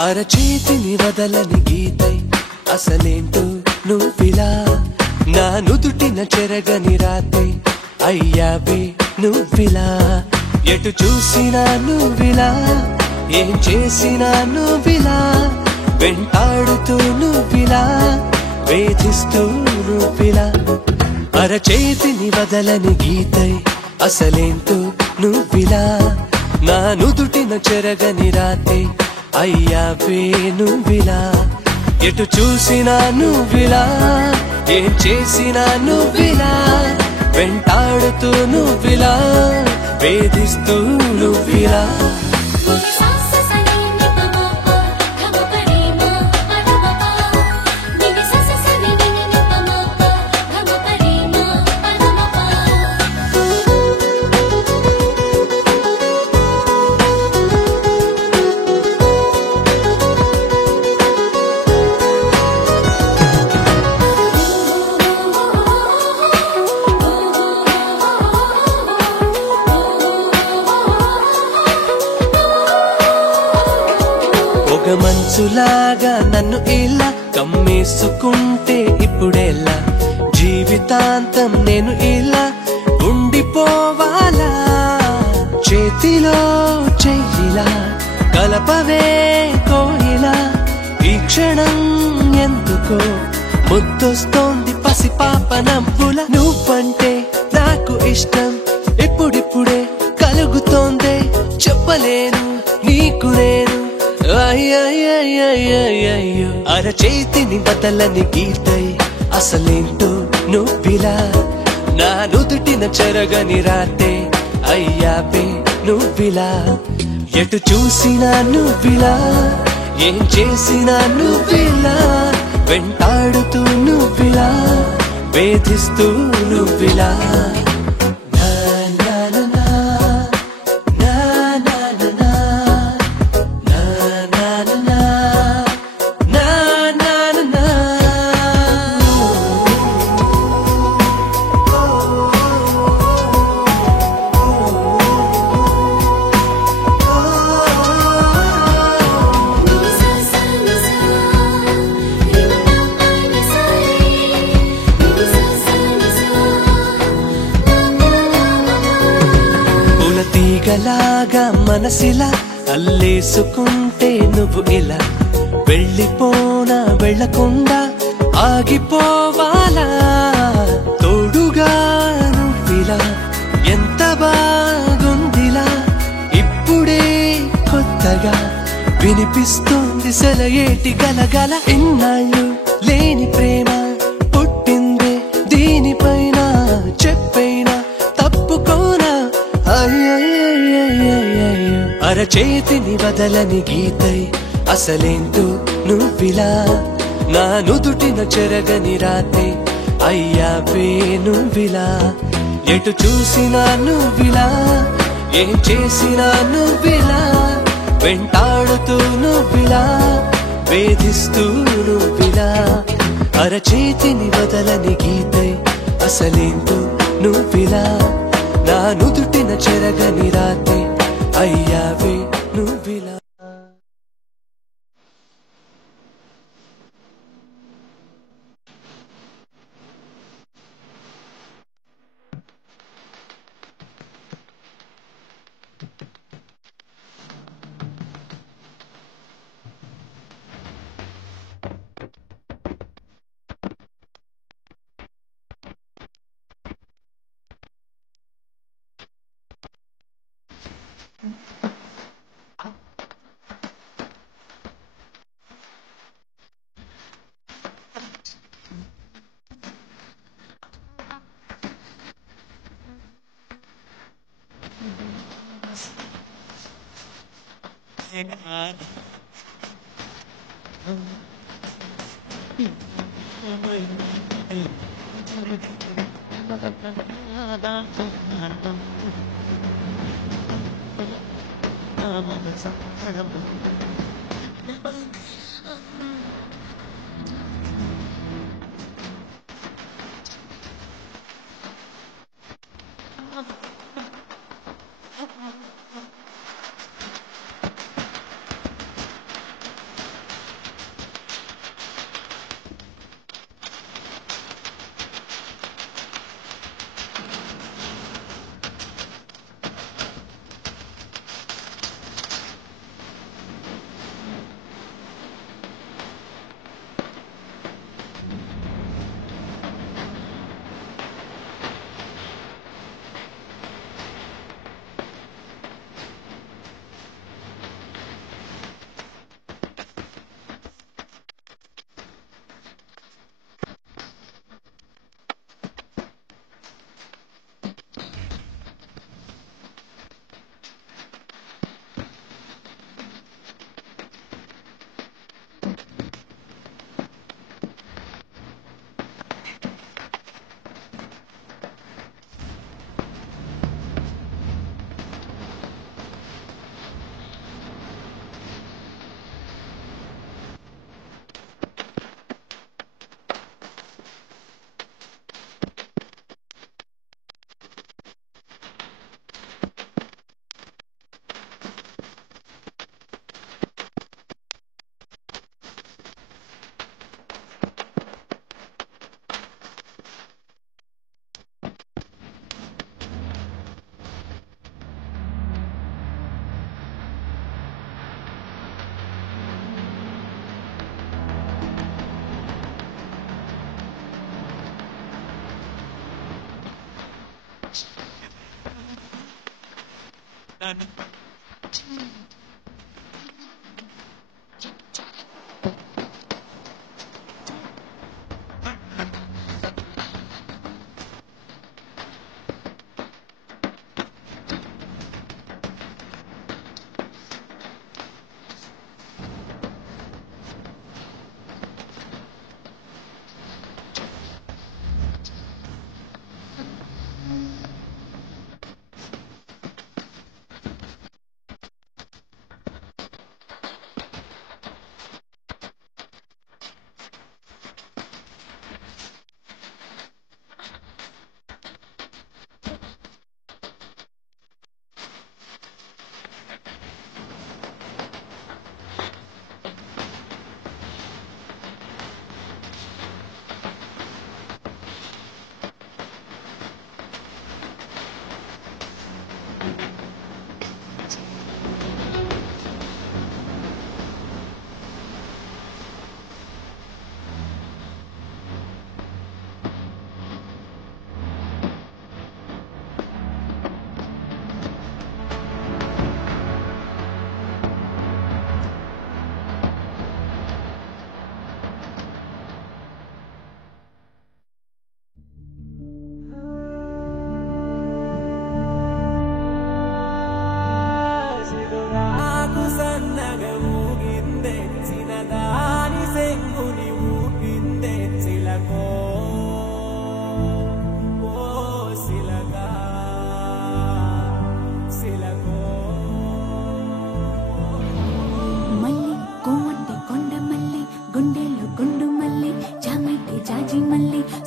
అరచేతిని వదలని గీతై అసలేంటో నువ్విలా నా నుదుటిన చెరగని రాతై అయ్యావే నువ్విలా ఎటు చూసినా నువ్విలా ఏం చేసినా నువ్విలా వెంటాడుతూ నువ్విలా వేధిస్తూ నువ్విలా అరచేతిని వదలని గీతై అసలేంటో నువ్విలా నా నుదుటిన చెరగని రాతై అయ్యావే నువ్విలా ఎటు చూసినా నువ్విలా ఏం చేసినా నువ్విలా వెంటాడుతూ నువ్విలా వేధిస్తూ నువ్విలా ఒక మంచులాగా నన్ను ఇలా కమ్మేసుకుంటే ఇప్పుడెలా జీవితాంతం నేను ఇలా ఉండిపోవాలా చేతిలో చెయ్యిలా కలపవే కోయిలా ఈ క్షణం ఎందుకో ముద్దొస్తోంది పసిపాప నవ్వుల నువ్వంటే నాకు ఇష్టం ఇప్పుడిప్పుడే కలుగుతోందే చెప్పలేను నీకు నేను అయ్యయ్యయ్యయ్యయ్యో అరచేతిని బదలని గీతై అసలేంటో నువ్విలా నా నుదుటిన చెరగని రాతే అయ్యావే నువ్విలా ఎటు చూసినా నువ్విలా ఏం చేసినా నువ్విలా వెంటాడుతూ నువ్విలా వేధిస్తూ నువ్విలా తీగలాగా మనసిలా అల్లేసుకుంటే నువ్వు ఇలా వెళ్ళిపోనా వెళ్ళకుండా ఆగిపోవాలా తోడుగా నువ్విలా ఎంత బాగుందిలా ఇప్పుడే కొత్తగా వినిపిస్తుంది సెలయేటి గలగల ఇన్నాళ్ళు లేని ప్రేమ పుట్టిందే దీనిపైన చెప్పైనా తప్పుకోనా అరచేతిని వదలని గీతై అసలేంటో నువ్విలా నా నుదుటిన చెరగని రాతే అయ్యావే నువ్విలా ఎటు చూసినా నువ్విలా ఏం చేసినా నువ్విలా వెంటాడుతూ నువ్విలా వేధిస్తూ నువ్విలా అరచేతిని వదలని గీతై అసలేంటో నువ్విలా నా నుదుటిన చెరగని రాతే అయ్యావే నువ్విలా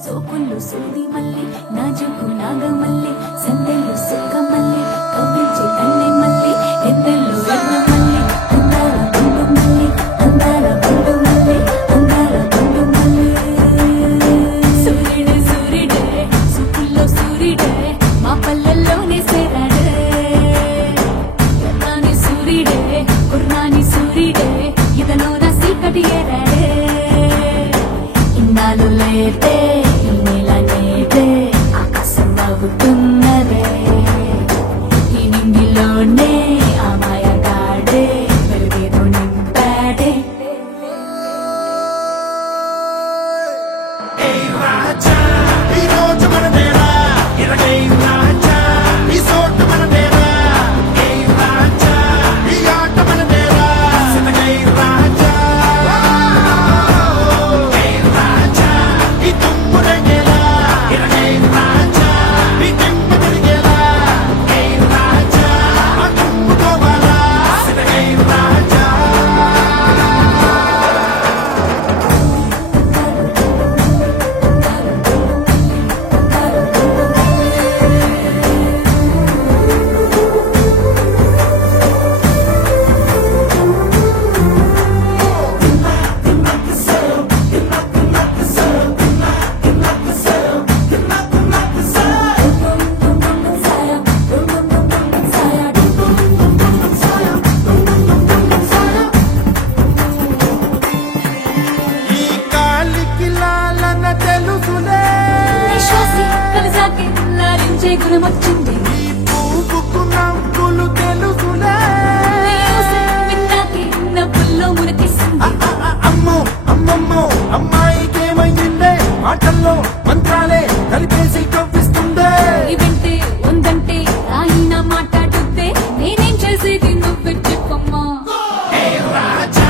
సోకుళ్ళు సూది మల్లి నాజుకు నాగమల్లి సందెల్లు సుక్క మల్లి కవ్వించే కన్నె మల్లి ఎద్దెల్లు ఎన్న మల్లి అందాల గుండు మల్లి అందాల గుండు మల్లి అందాల గుండు మల్లి సూర్యుడే సూర్యుడే సుక్కుల్లో సూర్యుడే మా పల్లెల్లోనే సేరాడే ఎర్రాని సూర్యుడే కుర్రాని సూర్యుడే ఇదలోన సీకటి ఏరాడే ఇన్నాళ్ళు లేదే ఆకాశం అవుతున్నదే ఈ నింగిలోనే అమాయగాడే వెలుగేదో నింపాడే గుణమొచ్చింది పువ్వుకు తెలుసులే విన్నాకి నవ్వుల్లో మునకేసింది అమ్మో అమ్మమ్మో అమ్మాయికేమైందే మాటల్లో మంత్రాలే కలిపేసి కవ్విస్తుందే వింటే ఉందంటే ఆయన మాట్లాడుద్దే నేనేం చేసేది నువ్వు చెప్పమ్మా రాజా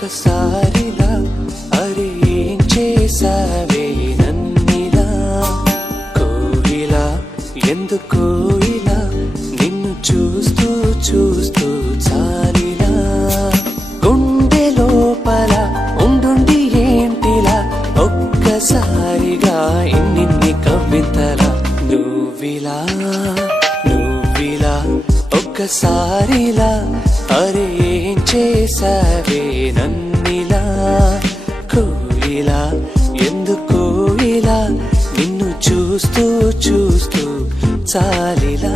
ఒక్కసారిలా అరే ఏం చేసావే నన్నిలా కోయిలా ఎందుకో ఇలా నిన్ను చూస్తూ చూస్తూ చాలిలా గుండె లోపల ఉండుండి ఏంటిలా ఒక్కసారిగా ఇన్నిన్ని కవితలా నువ్విలా నువ్విలా ఒక్కసారిలా అరే ఏం చేసావే నన్నిలా కోయిలా ఎందుకో ఇలా నిన్ను చూస్తూ చూస్తూ చాలిలా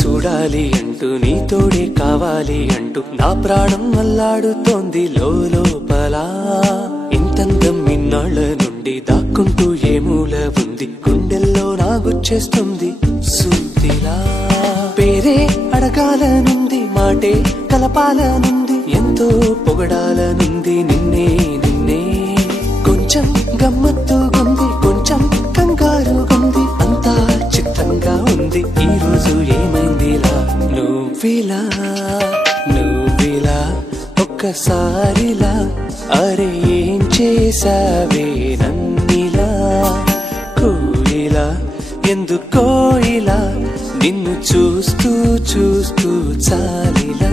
చూడాలి అంటూ నీతోడే కావాలి అంటూ నా ప్రాణం అల్లాడుతోంది లోపల ఇంతందం ఇన్నాళ్ళ నుండి దాక్కుంటూ ఏ మూల ఉంది గుండెల్లో నాగుచ్చేస్తుంది సూతిలా పేరే అడగాలనుంది మాటే కలపాలనుంది ఎంతో పొగడాలనుంది నిన్నే నిన్నే కొంచెం గమ్మత్తుగుంది కొంచెం కంగారుగుంది అంతా చిత్రంగా ఉంది ఈ రోజు ఏమైందిలా నువ్విలా నువ్విలా ఒక్కసారిలా అరే ఏం చేసావే నన్నిలా కోయిలా ఎందుకో ఇలా నిన్ను చూస్తూ చూస్తూ చాలిలా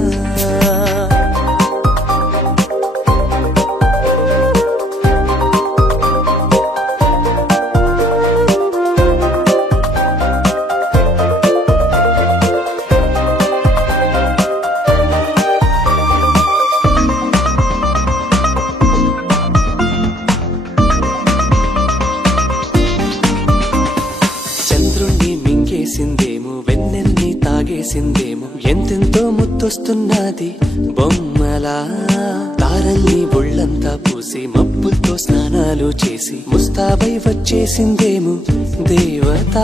వెన్నెల్ని తాగేసిందేమో ఎంతెంతో ముత్తొస్తున్నది బొమ్మలా తారల్ని ఒళ్ళంతా పూసి మబ్బులతో స్నానాలు చేసి ముస్తాబై వచ్చేసిందేమో దేవత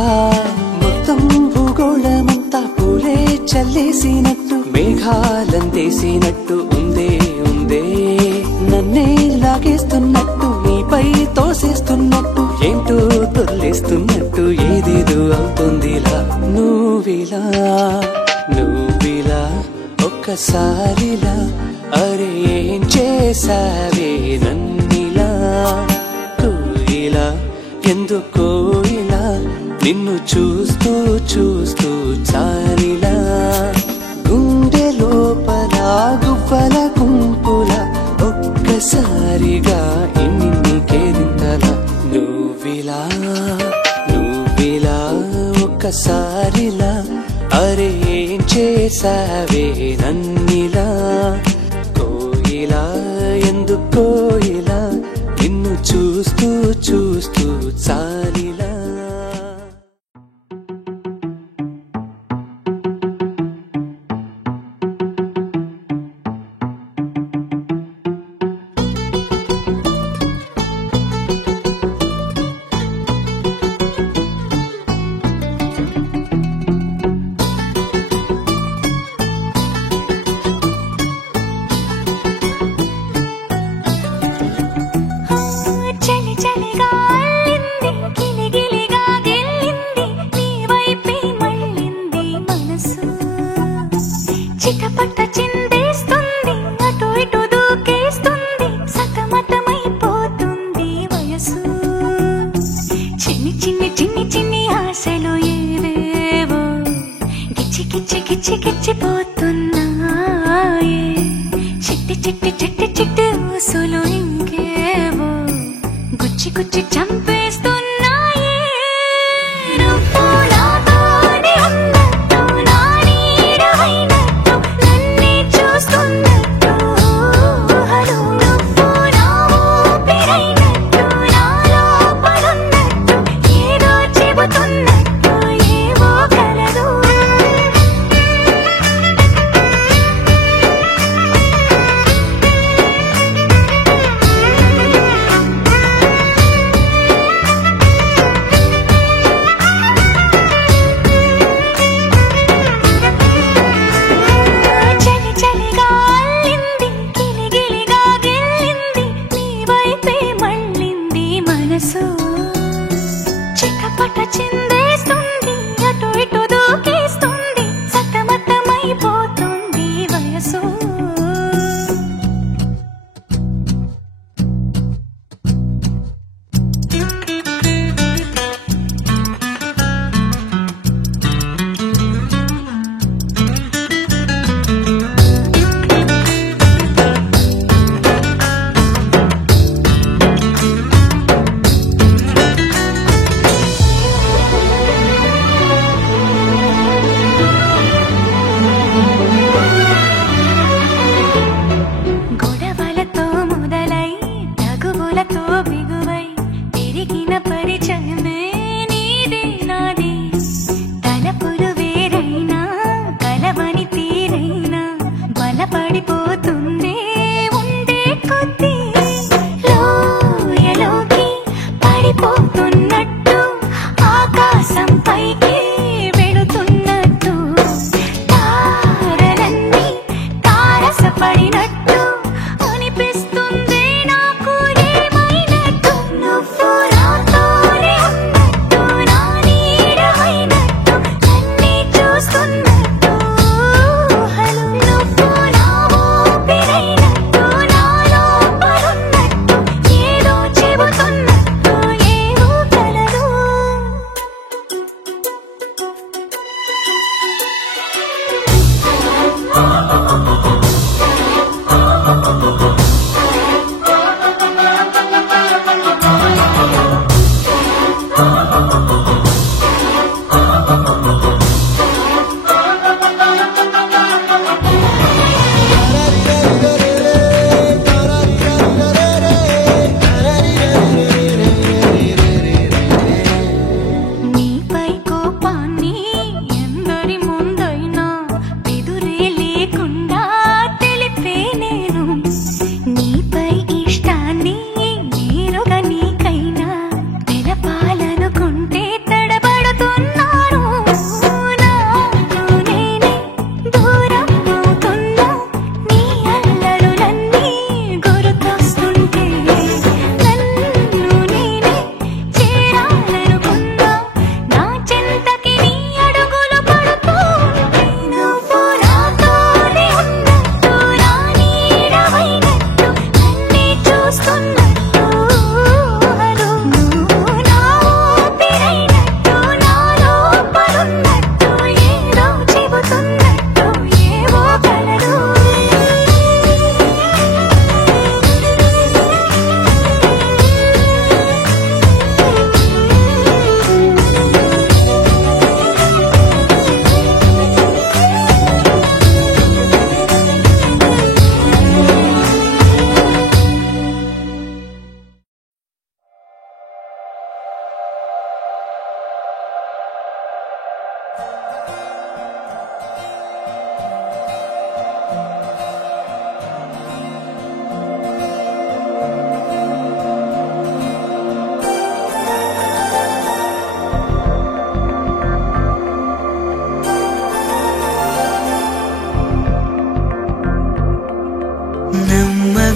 మొత్తం భూగోళమంతా పూలే చల్లేసినట్టు మేఘాలందేసినట్టు ఉందే ఉందే నన్నే లాగేస్తున్నట్టు నీపై తోసేస్తున్నట్టు ఏంటో తొల్లేస్తున్నట్టు ఏదేదో అవుతుందిలా నువ్విలా నువ్విలా ఒక్కసారిలా అరే ఏం చేసావే నన్నిలా కోయిలా ఎందుకో ఇలా నిన్ను చూస్తూ చూస్తూ చాలిలా గుండె లోపల గువ్వల గుంపుల ఒక్కసారిగా ఇన్ని కేరింతలా నువ్విలా నువ్విలా ఒక్కసారిలా అరే ఏం చేసావే నన్నిలా కోయిలా ఎందుకో ఇలా నిన్ను చూస్తూ చూస్తూ చాలిలా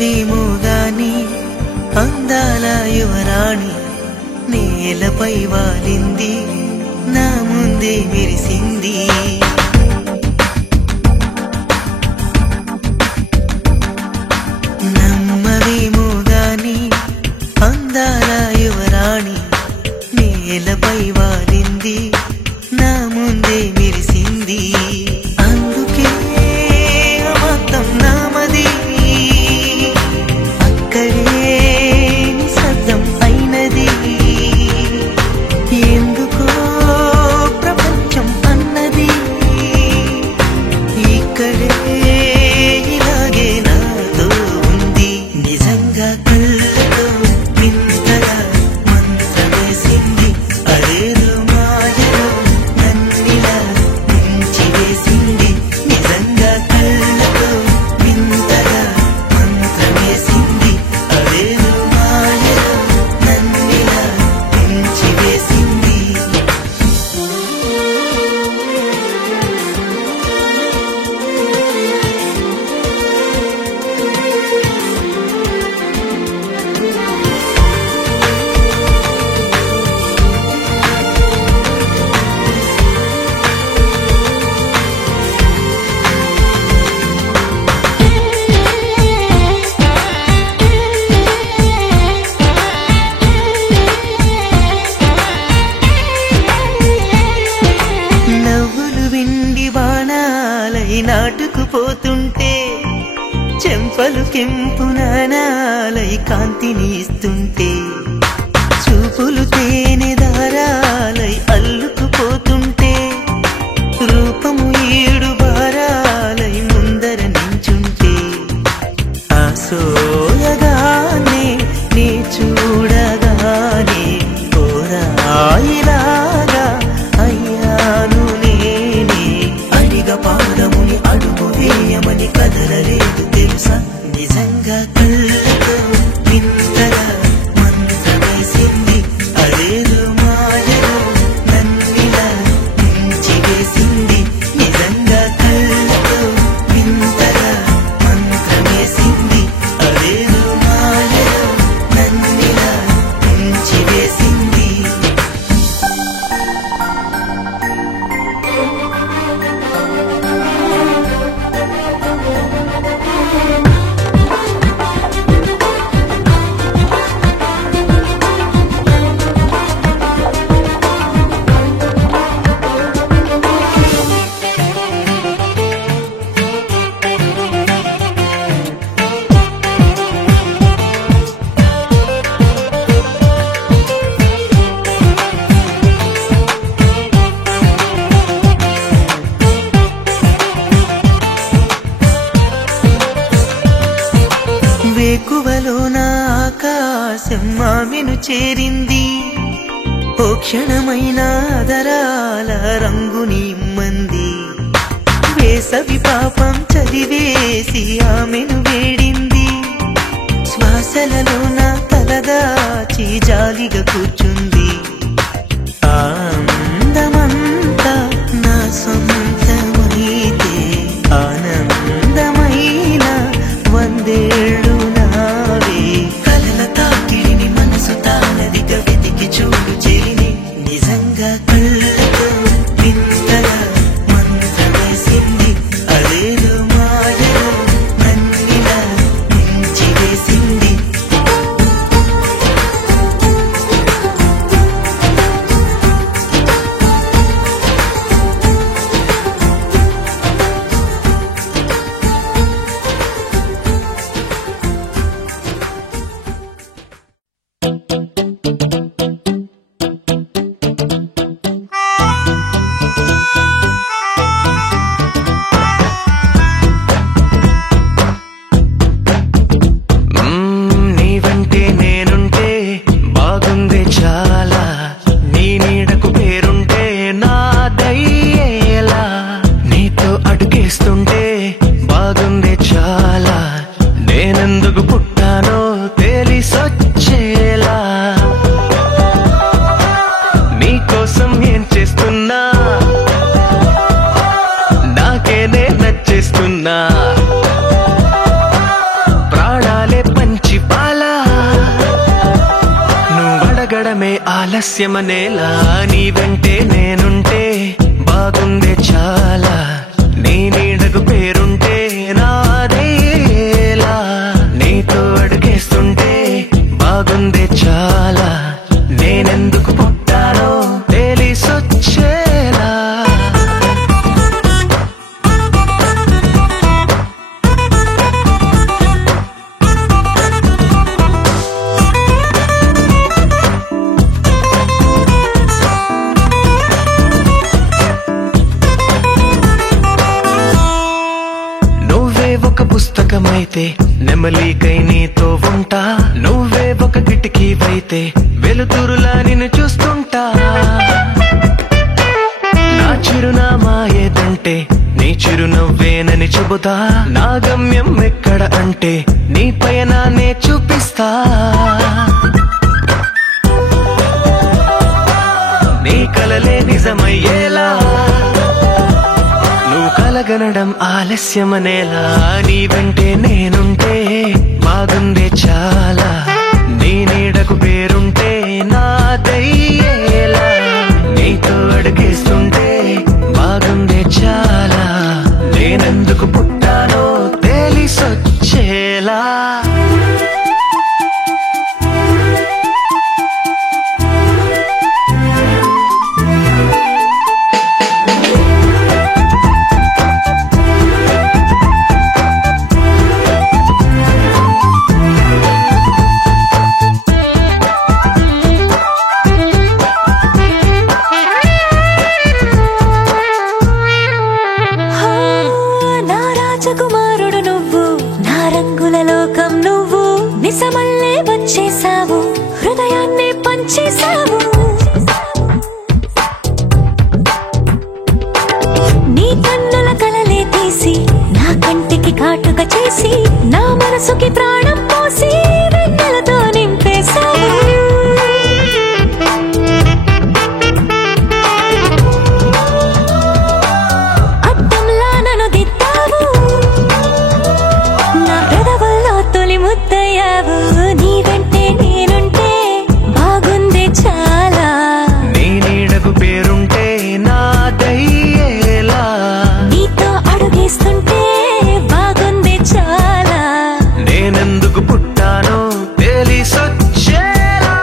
నమ్మవేమో గాని అందాల యువరాణి నేలపై వాలింది నా ముందే మెరిసింది నమ్మవేమో గాని అందాల యువరాణి నేలపై వాలింది నా ముందే మెరిసింది అందుకే మొత్తం నామది అక్కడే నిశ్శబ్దం అయినది ఎందుకో ప్రపంచం అన్నది ఇక్కడే ఇలాగే నాతో ఉంది నిజంగా కళ్ళతో వింతగా మంత్రమేసింది అదేదో మాయలో నన్నిలా ముంచివేసింది నిజంగా కళ్ళతో వింతగా మంత్రమేసింది అదేదో మాయలో నన్నిలా ముంచివేసింది నవ్వులు విండి బాణాలై నాటుకుపోతుంటే చెంపలు కెంపు నాణాలై కాంతిని ఇస్తుంటే చూపులు తేనె దారాలై అల్లుకుపోతుంటే రూపము ఏడు బారాలై ముందర నించుంటే ఆ సోయగానే నీ చూడగానే కోరాయిలాగా అయ్యాను నేనే అడిగ పాదముని అడుగు వేయమని కదలలేదు తెలుసా నిజంగా కళ్ళతో వింతగా మంత్రమేసింది అదేదో మాయలో నన్నిలా ముంచివేసింది నిజంగా కళ్ళతో వింతగా మంత్రమేసింది అదేదో మాయలో నన్నిలా ముంచివేసింది వేకువలో నా ఆకాశం ఆమెను చేరింది ఓ క్షణమైన ఆదరాల రంగుని ఇమ్మంది వేసవి పాపం చదివేసి ఆమెను వేడింది శ్వాసలలో నా తలదాచి జాలిగా కూర్చుంది ఆ అందమంతా నా సొంతమైతే ఆనందమైన వందేళ్ళు నావే కలల తాకిడిని మనసు తానదిగా వెతికి చూడు చెలిని నిజంగా కళ్ళతో వింతగా మంత్రమేసింది అదేదో మాయలో నన్నిలా ముంచివేసింది ప్రాణాలే ఆలస్యమనేలా నీ వెంటే నేనుంటే బాగుందే చాలా, నీ నీడకు పేరుంటే నాదేలా, నీతో అడుగేస్తుంటే బాగుందే చాలా, నేనెందుకు పుట్టానో తెలిసొచ్చేలా. ఒక పుస్తకమైతే నెమలికై నీతో ఉంటా, నువ్వే ఒక కిటికీవైతే వెలుతురులా నిన్ను చూస్తుంటా. నా చిరునామా ఏదంటే నీ చిరునవ్వేనని చెబుతా, నా గమ్యం ఎక్కడ అంటే నీ పయనాన్నే చూపిస్తా. నీ కలలే నిజమయ్యేలా నువ్వు కలగనడం ఆలస్యమనేలా, నీ వెంటే నేనుంటే బాగుందే చాలా, నీ నీడకు పేరుంటే నాదయ్యేలా, నీతో అడుగేస్తుంటే బాగుందే చాలా, నేనెందుకు పుట్టానో తెలిసొచ్చేలా. కుమారుడు నువ్వు, నా రంగుల లోకం నువ్వు, నిజమల్లే వచ్చేసావు, హృదయాన్ని పంచేసావు. నీ కన్నుల కలలే తీసి నా కంటికి కాటుక చేసి, నా మనసుకి ప్రాణం పోసి వెన్నెలతో నింపేశావు. నీ వెంటే నేనుంటే బాగుందే చాలా, నీ నీడకు పేరుంటే నాదయ్యేలా, నీతో అడుగేస్తుంటే బాగుందే చాలా, నేనెందుకు పుట్టానో తెలిసొచ్చేలా.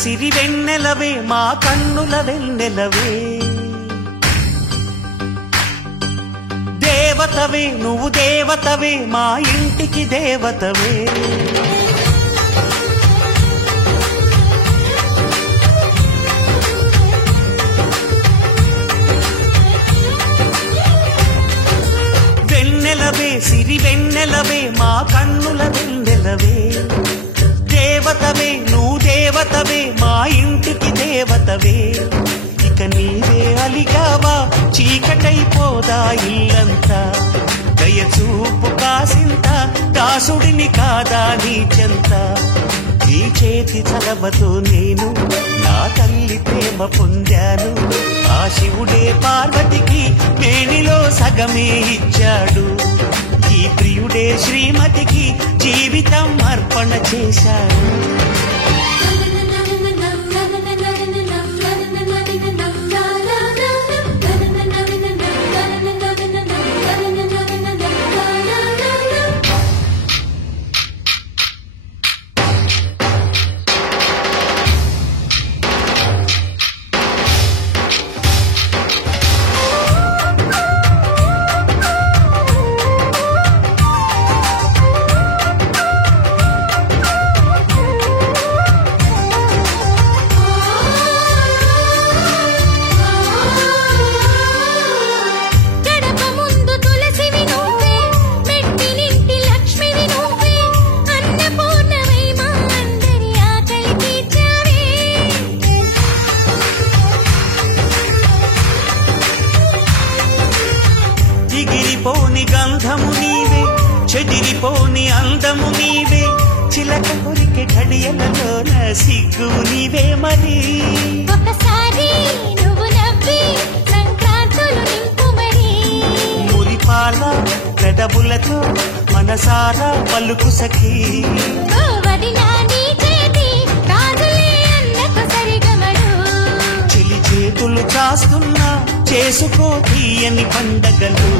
సిరి వెన్నెలవే మా కన్నుల వెన్నెలవే, దేవతవే నువ్వు దేవతవే మా ఇంటికి దేవతవే. వెన్నెలవే సిరి వెన్నెలవే మా కన్నుల వెన్నెలవే, దేవతవే నువ్వు దేవతవే మా ఇంటికి దేవతవే. ఇక నీవే అలిగావా చీకటైపోదా ఇల్లంతా, దయచూపు కాసింత దాసుడిని కాదా నీ చెంత. నీ చేతి చలవతో నేను నా తల్లి ప్రేమ పొందాను, ఆ శివుడే పార్వతికి మేనిలో సగమే ఇచ్చాడు, ఈ ప్రియుడే శ్రీమతికి జీవితం అర్పణ చేశాడు. చెరిగిపోని అందము నీవే చిలక కొరికే ఘడియలలోన సిగ్గు నీవే మరి ఒకసారి నువ్వు నవ్వి సంక్రాంతులు నింపు మరి మురిపాల పెదవులతో మనసారా పలుకు సఖీ వదినా నీ చేతి రాజులే అన్నకు సరిగమడు చెలి చేతులు చాస్తున్నా చేసుకో తీయని పండగలు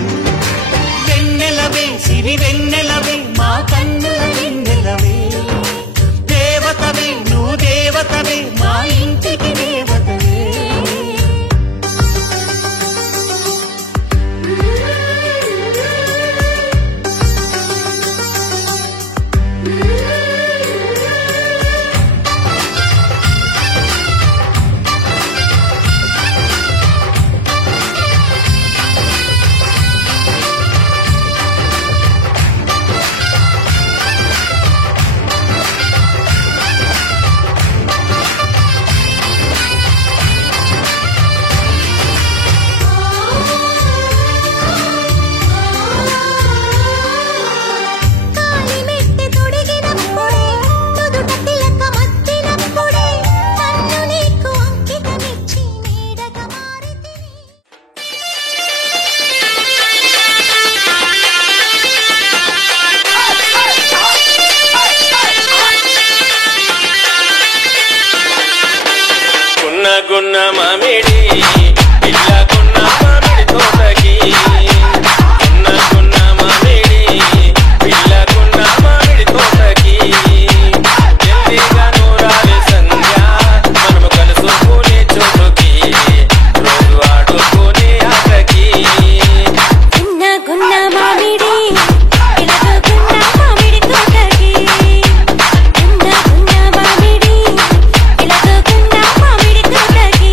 వెన్నెలవే సిరి వెన్నెలవే మా కన్నుల వెన్నెలవే దేవతవే నువ్వు దేవతవే మా ఇంటికి దేవతవే గున్న మామిడి పిల్ల గున్న మామిడి తోటకి గున్న మామిడి పిల్ల గున్న మామిడి తోటకి ఎల్లిగా నూరాలి సంధ్య మనము కలుసుకునే చోటుకి రోజు ఆడుకునే ఆటకి గున్న మామిడి పిలగున్న మామిడి తోటకి గున్న మామిడి పిలగున్న మామిడి తోటకి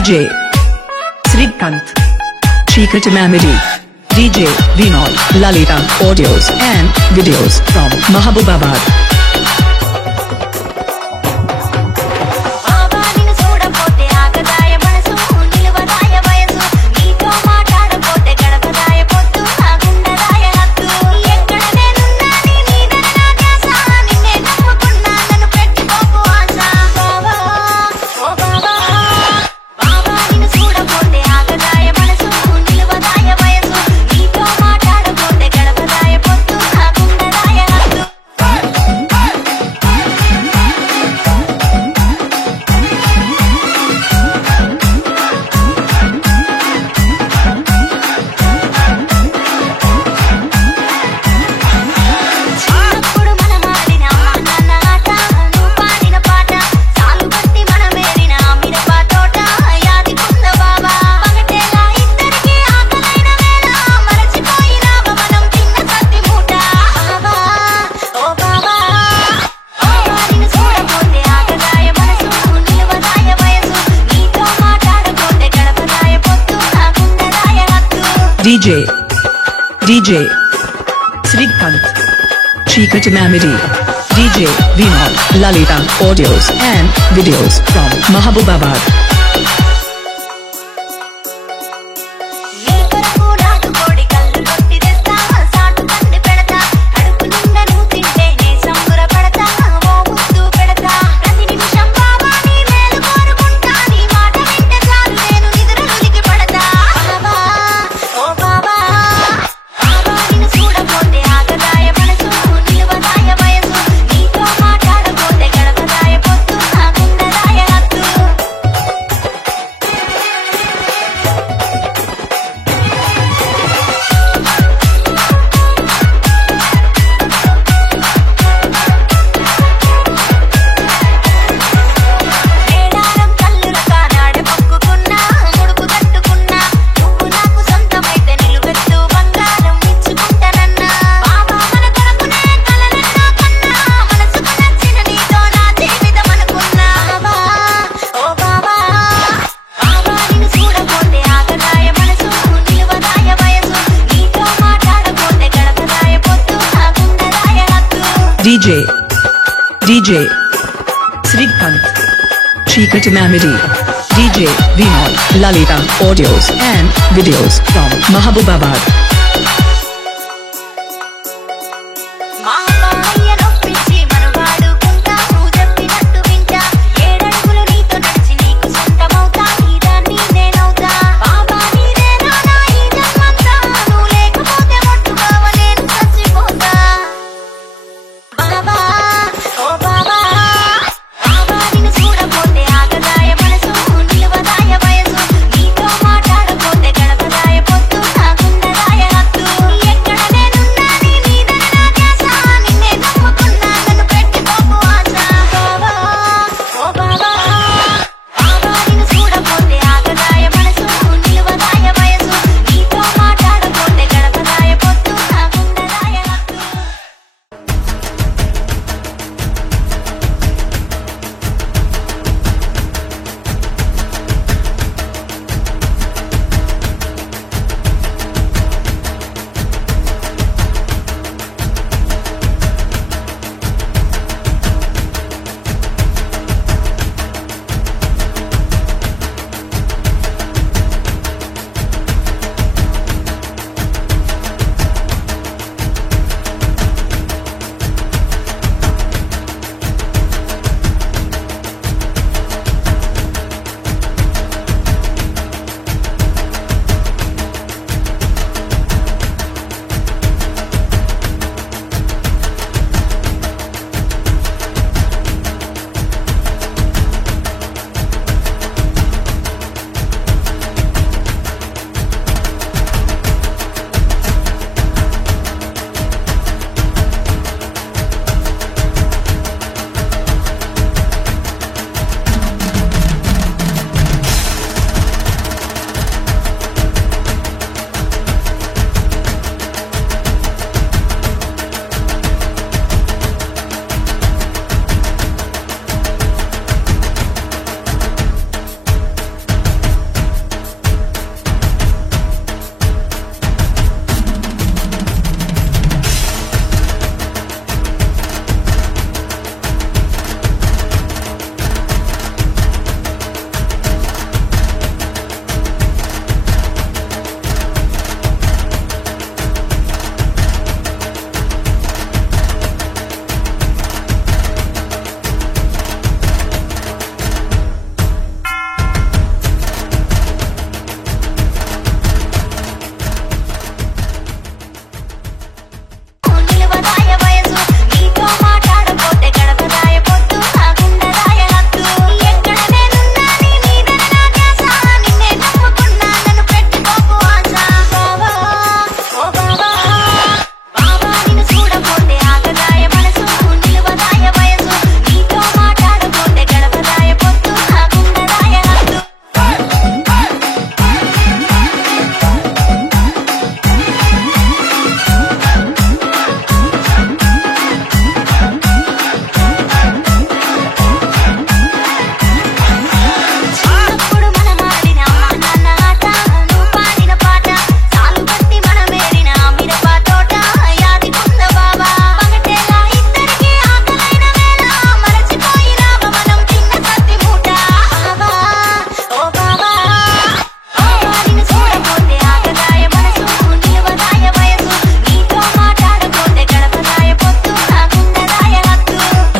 DJ Srikanth Chikati Mamidi DJ Vinod Lalita audios and videos from Mahabubabad. DJ Srikanth Chikati Mamidi DJ Vinod Lalita audios and videos from Mahabubabad. DJ Srikanth Chikati Mamidi DJ Vinod Lalita audios and videos from Mahabubabad.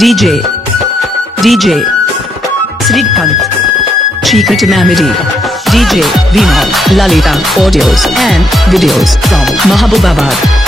DJ Srikanth Chikati Mamidi DJ Vinod Lalita audios and videos from Mahabubabad.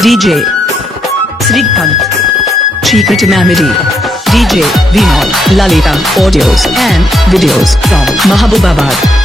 DJ Srikanth Chikati Mamidi DJ Vinod Lalita audios and videos from Mahabubabad.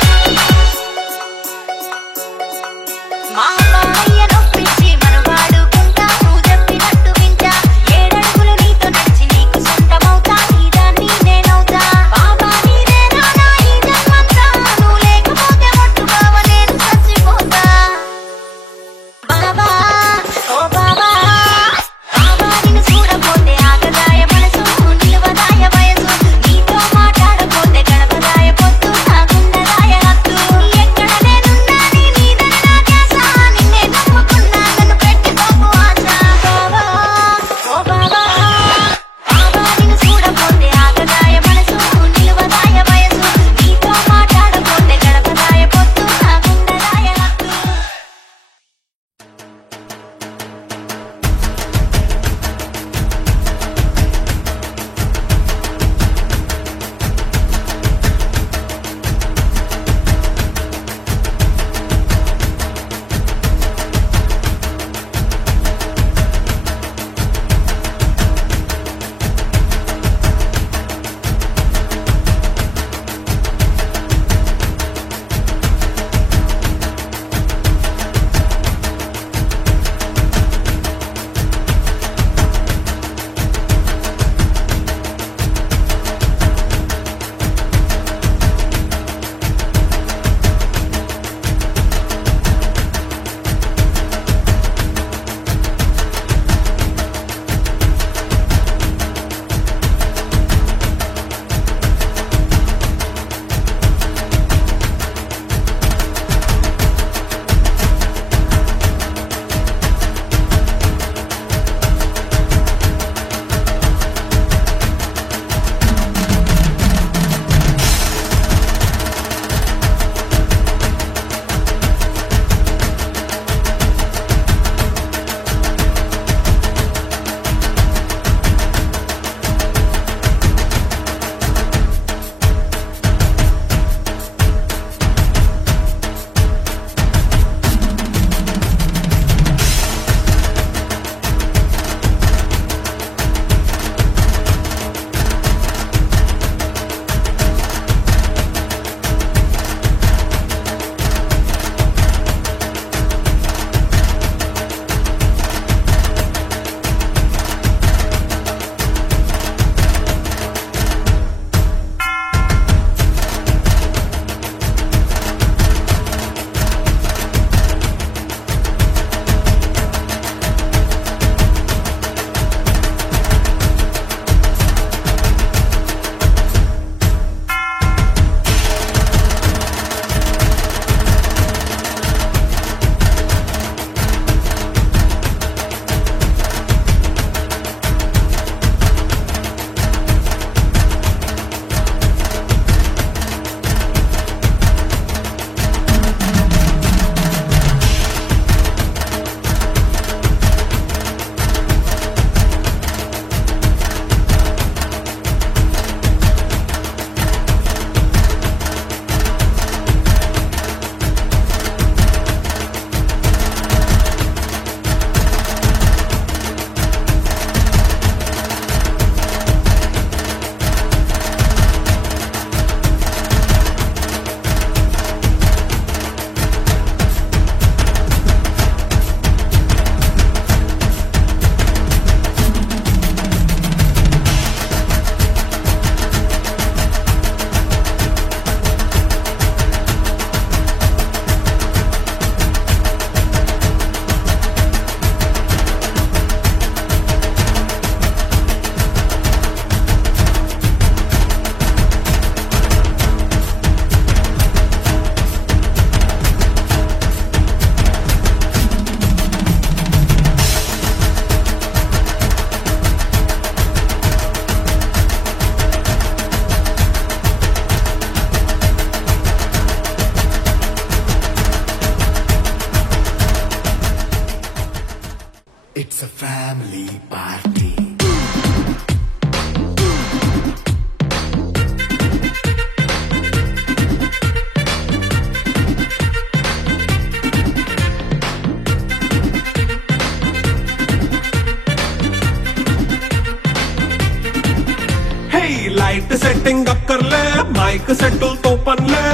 Light setting అక్కర్లే mic సెట్టులతో పనులే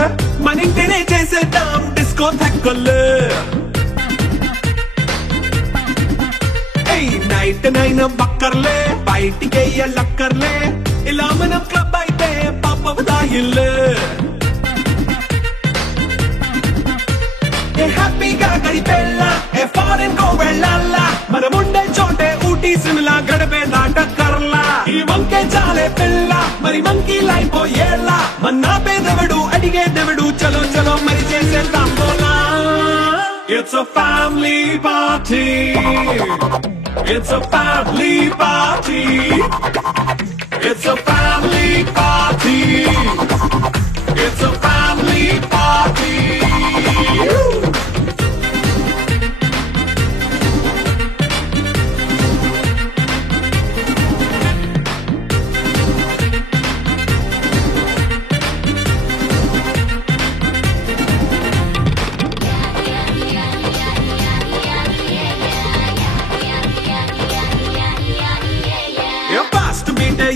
మన ఇంటినే చేసేద్దాం disco థెక్కలే night nine బక్కర్లే బయటికి లక్కర్లే ఇలా మనం క్లబ్ అయితే పాపదాయిల్లే హ్యాపీగా గడిపెళ్ళ ఏ ఫారెన్ కో వెళ్ళాల మనముండే చోటే ఊటీ సిమ్లా గడిపే దాటక్కర్లా ఈ వంకే చాలే పిల్ల మరి మంకీ లైఫ్ ఏళ్ళ మన్నా పేదవడు అడిగే దేవుడు చలో చలో మరి చేసేద్దాం బోలా It's a family party. It's a family party. It's a family party. It's a family party.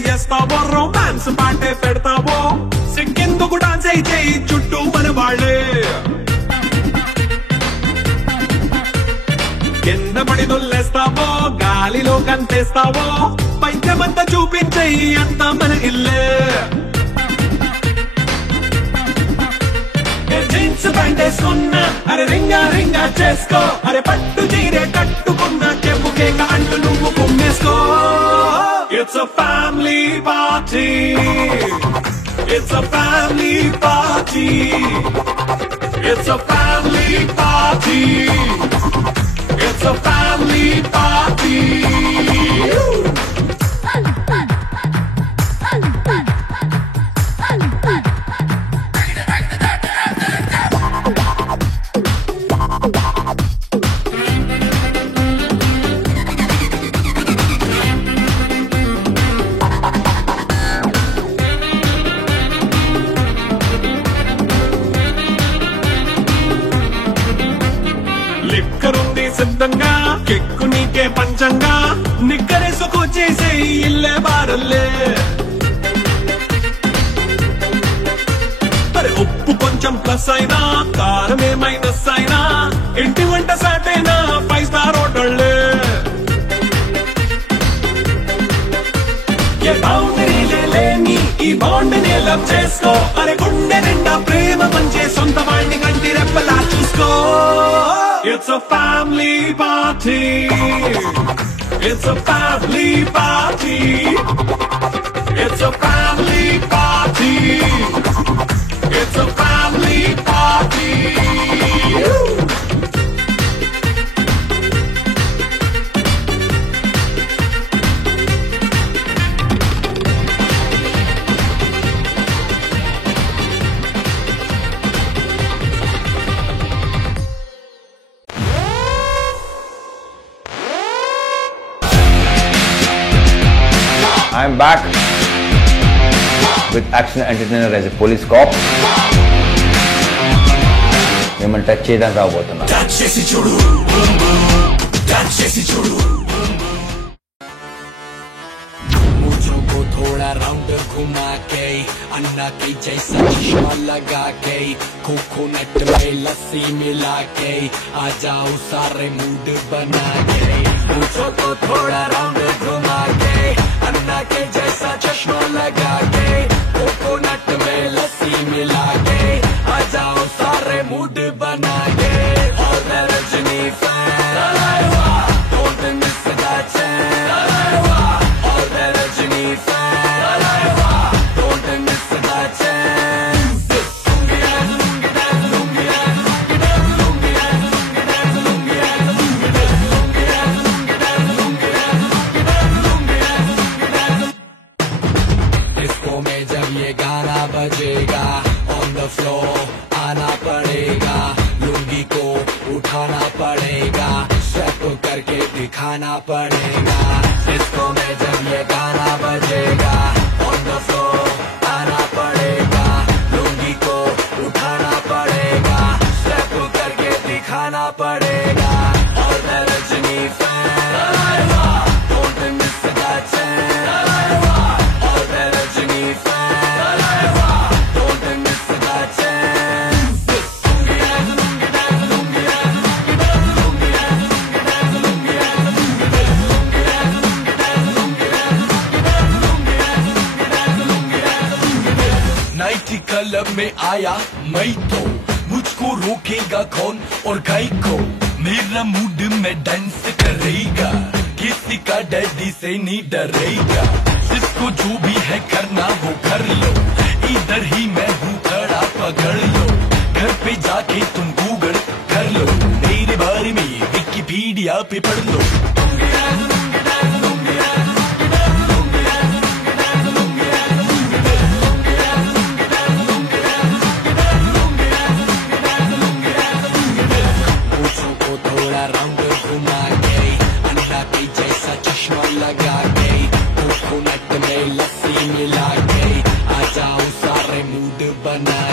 చేస్తావో రొమాన్స్ పాటే పెడతావో సిగ్గెందుకు డాన్స్ అయితే చుట్టూ మన వాళ్ళే కింద పడి దొల్లేస్తావో గాలిలో కంటేస్తావో పైద్యమంతా చూపించేయి అంతా మన ఇల్లే జీన్స్ ప్యాంట్ వేసుకున్నా అరే రింగా రింగా చేసుకో అరే పట్టు చీరే కట్టుకున్నా చెప్పుకే కాళ్ళు నువ్వు కుమ్మేసుకో It's a family party. It's a family party. It's a family party. It's a family party. సిద్ధంగా కెక్కు నీకే పంచంగా నిక్కరేసుకు చేసే ఇల్లే బారల్లే అరే ఉప్పు కొంచెం ప్లస్ అయినా కారమే మైనస్ అయినా ఇంటి వంట సాటైనా 5 స్టార్ హోటళ్ళే ఏ బౌండరీలే లేని ఈ బాండ్ ని లవ్ చేసుకో అరే గుండె నిండా ప్రేమ పంచే సొంత వాడిని కంటి రెప్పలా చూసుకో It's a family party. It's a family party. It's a family party. It's a family party. I am back with Action Entertainer as a police cop. మిమ్మల్ని టచ్ చేయడానికి రాబోతున్నా मुझको थोड़ा राउंड घुमा के अन्ना की जैसा चश्मा लगा के कोकोनट में लस्सी मिला के आ जाओ सारे मूड बना के मुझको थोड़ा राउंड घुमा के अन्ना के जैसा चश्मा लगा के कोकोनट में लस्सी मिला के आ जाओ सारे मूड बना के और Rajni fan don't miss that chance और Rajni fan don't miss that chance disco में जब ये गाना बजेगा ऑन द फ्लोर आना पड़ेगा लुंगी को उठाना पड़ेगा स्टेप करके दिखाना पड़ेगा डिस्को में जब ये गाना बजेगा ऑन द फ्लोर आना पड़ेगा लुंगी को उठाना पड़ेगा स्टेप करके दिखाना पड़ेगा और Rajni fan don't miss that chance और रजनी फैन पार्टी क्लब में आया मैं तो, मुझको रोकेगा कौन और गाय को, मेरा मूड में डांस करेगा, किसी का डैडी से नहीं डरेगा, जिसको जो भी है करना वो कर लो, इधर ही मैं हूँ खड़ा पकड़ लो, घर पे जाके तुम गूगल कर लो, मेरे बारे में विकिपीडिया पे पढ़ लो। राउंड घुमा के अंडा के जैसा चश्मा लगा के, कोकोनट में लस्सी मिला के, आ जाओ सारे मूड बना